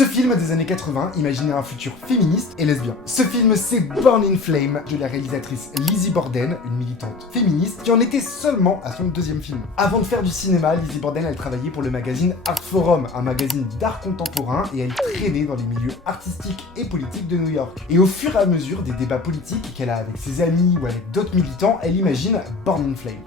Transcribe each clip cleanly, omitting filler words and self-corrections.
Ce film des années 80 imaginait un futur féministe et lesbien. Ce film, c'est Born in Flame de la réalisatrice Lizzie Borden, une militante féministe qui en était seulement à son deuxième film. Avant de faire du cinéma, Lizzie Borden, elle travaillait pour le magazine Art Forum, un magazine d'art contemporain, et elle traînait dans les milieux artistiques et politiques de New York. Et au fur et à mesure des débats politiques qu'elle a avec ses amis ou avec d'autres militants, elle imagine Born in Flame.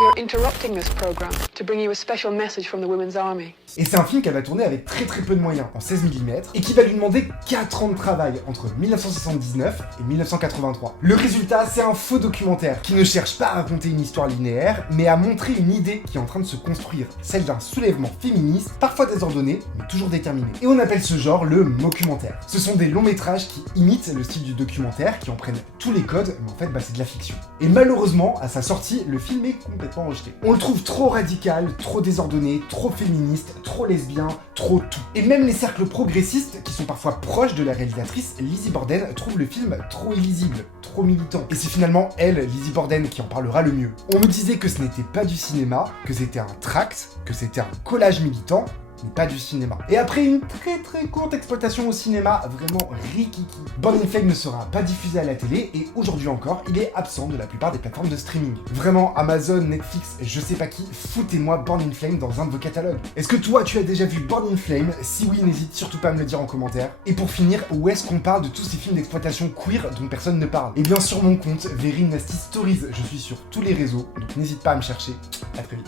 We're interrupting this program to bring you a special message from the Women's Army. Et c'est un film qu'elle va tourner avec très peu de moyens, en 16 mm, et qui va lui demander 4 ans de travail entre 1979 et 1983. Le résultat, c'est un faux documentaire qui ne cherche pas à raconter une histoire linéaire, mais à montrer une idée qui est en train de se construire, celle d'un soulèvement féministe, parfois désordonné, mais toujours déterminé. Et on appelle ce genre le mockumentaire. Ce sont des longs métrages qui imitent le style du documentaire, qui en prennent tous les codes, mais en fait, c'est de la fiction. Et malheureusement, à sa sortie, le film est complètement rejeté. On le trouve trop radical, trop désordonné, trop féministe, trop lesbien, trop tout. Et même les cercles progressistes, qui sont parfois proches de la réalisatrice, Lizzie Borden trouve le film trop illisible, trop militant. Et c'est finalement elle, Lizzie Borden, qui en parlera le mieux. On me disait que ce n'était pas du cinéma, que c'était un tract, que c'était un collage militant, mais pas du cinéma. Et après une très courte exploitation au cinéma, vraiment rikiki, Born in Flame ne sera pas diffusé à la télé et aujourd'hui encore, il est absent de la plupart des plateformes de streaming. Vraiment, Amazon, Netflix, je sais pas qui, foutez-moi Born in Flame dans un de vos catalogues. Est-ce que toi, tu as déjà vu Born in Flame? Si oui, n'hésite surtout pas à me le dire en commentaire. Et pour finir, où est-ce qu'on parle de tous ces films d'exploitation queer dont personne ne parle? Eh bien sur mon compte, Very Nasty Stories, je suis sur tous les réseaux, donc n'hésite pas à me chercher. À très vite.